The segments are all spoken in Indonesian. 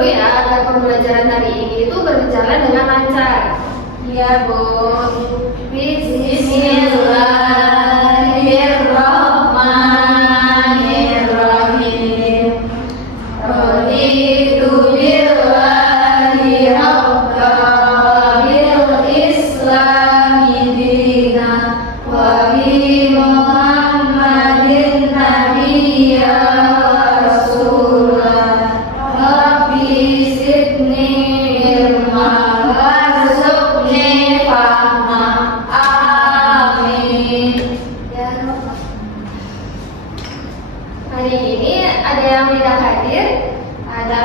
dulu ya agar pembelajaran hari ini itu berjalan dengan lancar. Iya, Bu. Bismillahirrahmanirrahim. Raditu billahi rabban bil islami dinan wa bi Muhammadin nabiyya wa rasulah. Rabbi zidni ilma warzuqni fahma. Amin. Ya Rabb. Hari ini ada yang tidak hadir? Ada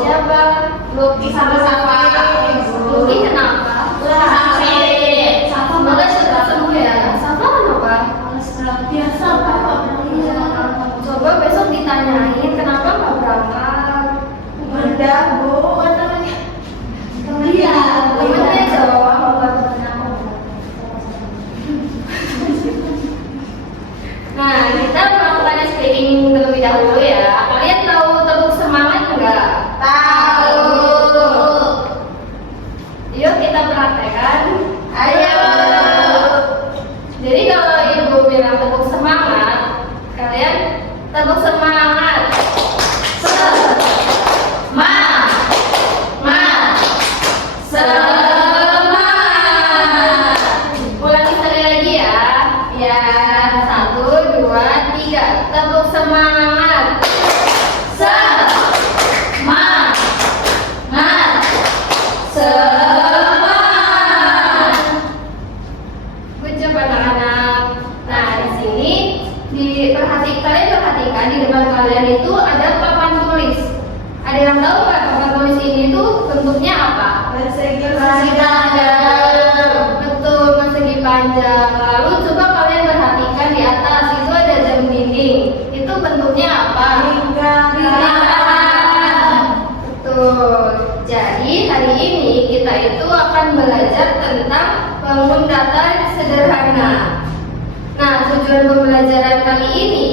siapa? Luki Sama-sama. Luki kenapa? Semoga cepat sembuh ya. Safa kenapa? Biasa, Pak. Iya. Coba besok ditanyain kenapa nggak berangkat. Udah, Bu. Iya. Temennya jawab. Nah, kita melakukan speaking terlebih dahulu ya. Kalian tahu tepuk semangat enggak? Tahu. Yuk kita praktekkan. Ayo. Jadi kalau ibu bilang tepuk semangat, kalian tepuk semangat. Semangat. Ulangi sekali lagi ya. Ya, 1, 2, 3. Tepuk semangat. Semangat. Semangat. Good job anak-anak. Nah, di sini kalian perhatikan di depan kalian itu ada papan tulis. Ada yang tahu nggak papan tulis ini tuh bentuknya apa? Persegi panjang. Betul, persegi panjang. Lalu coba kalian perhatikan di atas itu ada jam dinding. Itu bentuknya apa? Lingkaran. Betul. Jadi hari ini kita itu akan belajar tentang bangun datar sederhana. Nah, tujuan pembelajaran kali ini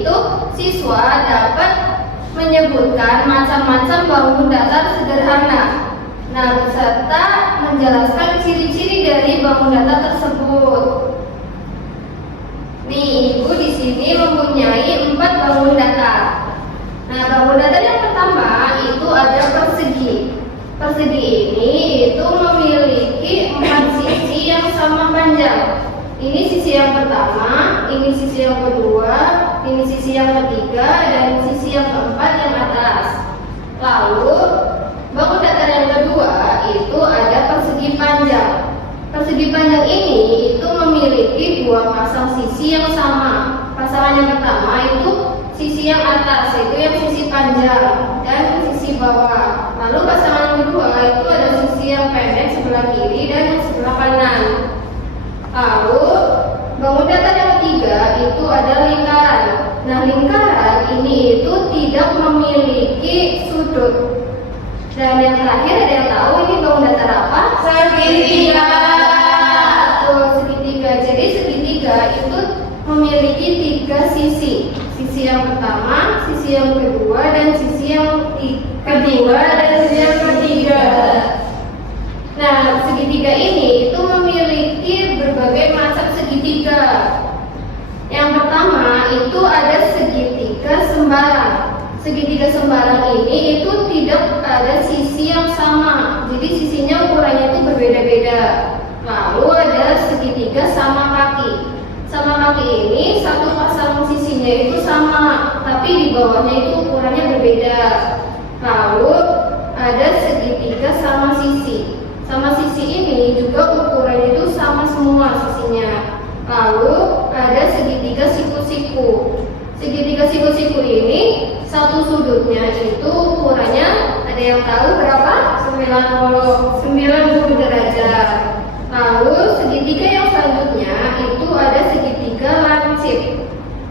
itu siswa dapat menyebutkan macam-macam bangun datar sederhana. Nah, beserta menjelaskan ciri-ciri dari bangun datar tersebut. Nih, Ibu di sini mempunyai 4 bangun datar. Nah, bangun datar yang pertama itu ada persegi. Persegi ini itu memiliki 4 sisi yang sama panjang. Ini sisi yang pertama, ini sisi yang kedua, ini sisi yang ketiga, dan sisi yang keempat yang atas. Lalu, bangun datar yang kedua itu ada persegi panjang. Persegi panjang ini itu memiliki 2 pasang sisi yang sama. Pasangan yang pertama itu sisi yang atas, yaitu yang sisi panjang, dan sisi bawah. Lalu pasangan yang kedua itu ada sisi yang pendek sebelah kiri dan yang sebelah kanan. Lalu bangun datar yang ketiga itu ada lingkaran. Nah, lingkaran ini itu tidak memiliki sudut. Dan yang terakhir ada yang tahu ini bangun datar apa? Segitiga. Betul, segitiga. Jadi segitiga itu memiliki 3 sisi. Sisi yang pertama, sisi yang kedua, dan sisi yang ketiga. Nah, segitiga ini itu memiliki berbagai macam segitiga. Yang pertama itu ada segitiga sembarang. Segitiga sembarang ini itu tidak ada sisi yang sama. Jadi sisinya ukurannya itu berbeda-beda. Lalu ada segitiga sama kaki. Sama kaki ini satu pasang sisinya itu sama, tapi di bawahnya itu ukurannya berbeda. Lalu ada segitiga sama sisi. Sama sisi ini juga ukurannya itu sama semua sisinya. Lalu ada segitiga siku-siku. Segitiga siku-siku ini satu sudutnya itu ukurannya ada yang tahu berapa? 90 derajat. Lalu segitiga yang selanjutnya itu ada segitiga lancip.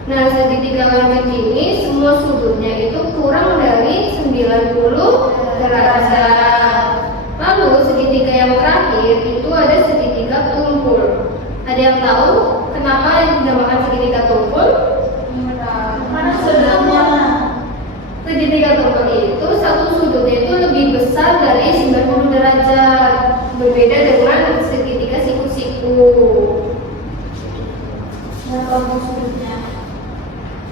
Nah, segitiga lancip ini semua sudutnya itu kurang dari 90 derajat. Lalu segitiga yang terakhir itu ada segitiga tumpul. Ada yang tahu kenapa yang dinamakan segitiga tumpul? Mana sebelumnya? Segitiga segitiga tombol itu satu sudutnya itu lebih besar dari 90 derajat. Berbeda dengan segitiga siku-siku. Berapa maksudnya?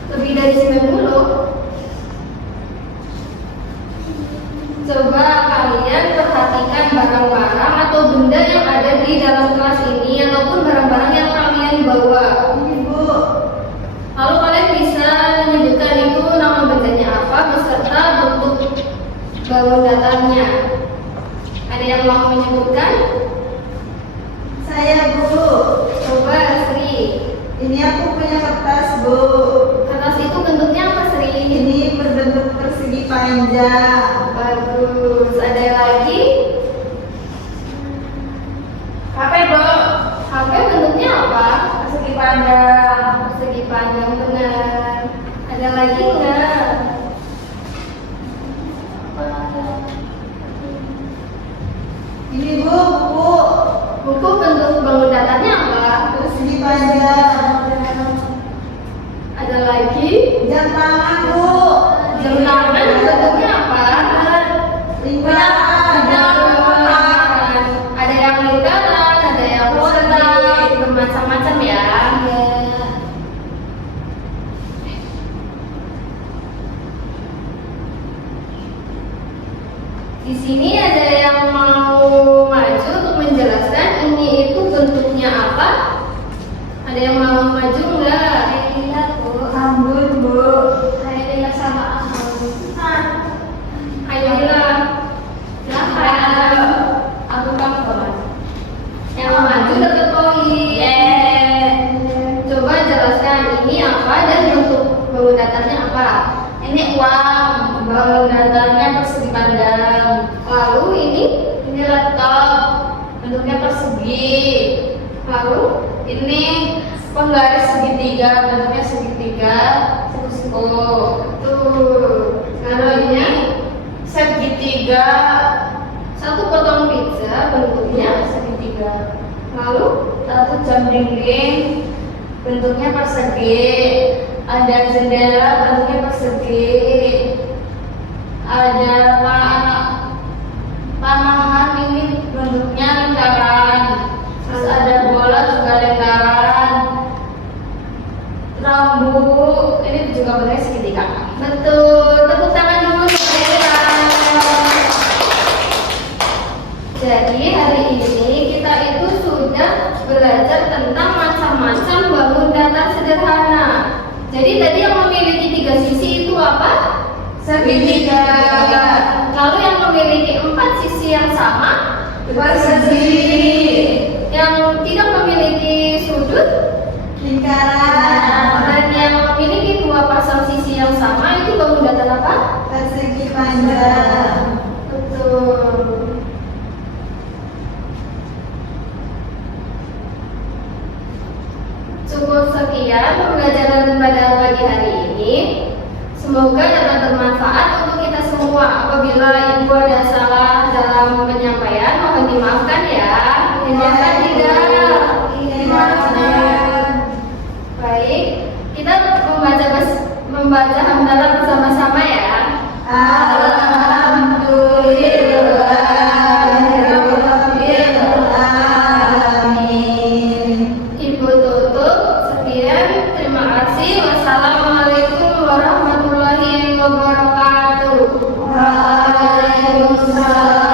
Lebih dari 90. Coba kalian perhatikan barang-barang atau benda yang ada di dalam kelas ini ataupun barang-barang yang kalian bawa. Ibu. Lalu kalian bisa menyebutkan itu nama bendanya apa beserta bentuk bangun datarnya. Ada yang mau menyebutkan? Saya, Bu. Coba Sri. Ini aku punya kertas, Bu. Kertas itu bentuknya apa Sri? Ini berbentuk persegi panjang. Bagus. Ada lagi? HP, Bu. HP bentuknya apa? Persegi panjang. Persegi panjang, benar. Ada lagi nggak? Ini, Bu, buku. Buku bentuk bangun datarnya apa? Persegi panjang. Ada lagi? Jam tangan, Bu. Jam tangan bentuknya apa? Lingkaran. Ada yang lingkaran, ada yang kotak, bermacam-macam ya. Di sini ada yang mau maju untuk menjelaskan ini itu bentuknya apa? Ada yang mau maju enggak? Lihat Bu. Ambul, Bu. Lihat sama Ayo bilang. Silakan. Aku kamu yang mau maju dapat poin. Coba jelaskan ini apa dan bentuk bangun datarnya apa? Ini uang. Bangun datarnya persegi panjang. Lalu Ini laptop. Bentuknya persegi. lalu Ini penggaris segitiga. Bentuknya segitiga. Siku-siku. tuh. Kalau ini segitiga. Satu potong pizza bentuknya. Segitiga. Lalu Satu jam dinding. Bentuknya persegi. Ada jendela. Bentuknya persegi. Ada panahan, ini bentuknya lingkaran. Terus ada bola juga lingkaran. Rambu ini juga bentuknya segitiga. betul. Tepuk tangan dulu saudara. Jadi hari ini kita itu sudah belajar tentang macam-macam bangun datar sederhana. Jadi tadi yang memiliki 3 sisi itu apa? Segitiga. Lalu yang memiliki 4 sisi yang sama? Persegi. Yang tidak memiliki sudut? Lingkaran. Dan yang memiliki 2 pasang sisi yang sama itu bangun datar apa? Persegi panjang. Betul. Cukup sekian pembelajaran pada pagi hari ini. Semoga dapat bermanfaat untuk kita semua. Apabila info ada salah dalam penyampaian, mohon dimaafkan ya. Dimaafkan tidak? Dimaafkan. Baik, kita membaca hamdalah bersama-sama ya. Alhamdulillahirrahmanirrahim. Ibu tutup. Sekian, terima kasih. Wassalamualaikum warahmatullahi wabarakatuh. Waalaikumsalam.